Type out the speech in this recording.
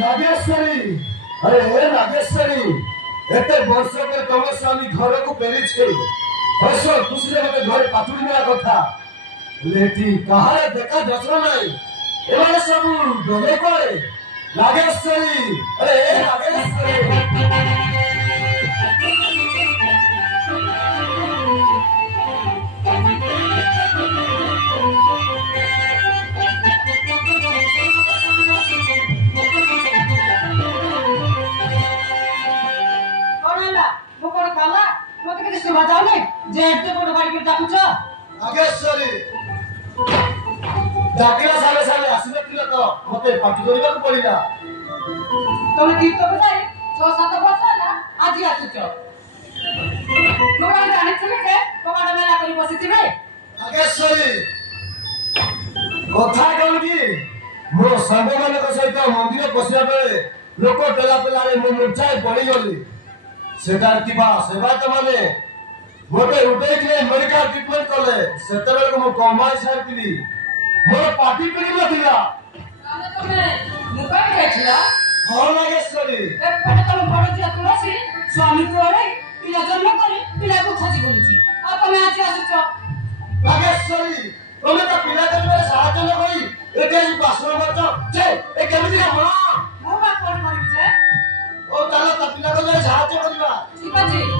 नागेश्वरी अरे हे नागेश्वरी एते वर्ष पर तुम स्वामी घर को फेरी छे वर्ष दूसरे मते घर पाथुरी मेरा कथा लेटी कहारे देखा दसरो नहीं एमाने सब डोले कोए नागेश्वरी अरे हे नागेश्वरी जे एते बड़ गाड़ी के डाकुछ नागेश्वरी डाकिला साले साले आसीबे तिला तो मते पाटी करिबा को पड़िला तमे गीत तो बजाई 6-7 वर्ष ना आजी आछुछ मोरा जानि छले जे कमाड मेला करी बसिथिबे नागेश्वरी कथा कोन की मो संग माने को सहित मंदिर पसिया बेले लोक पेला पेला रे मो मुचाई पड़ी गली सेटार तिबा सेवा त माने गोटे उठे के मेडिकल ट्रीटमेंट कले सेते बेले को मो कमाई सारतिली मोर पार्टी पड़ी नथिला ताने तमे मुकाई गेछला हां नागेश्वरी ए पटे तमे बड़ जिया तुलसी स्वामी को रे पिला जन्म करे पिला को खोजी बोलिची आ तमे आज आछुछ नागेश्वरी तमे त पिला जन्म साहाय्य न करी एते पासर मत जे ए केमिति का मो बा कोन करिबी जे ओ ताला त पिला को साहाय्य करबा ठीक अछि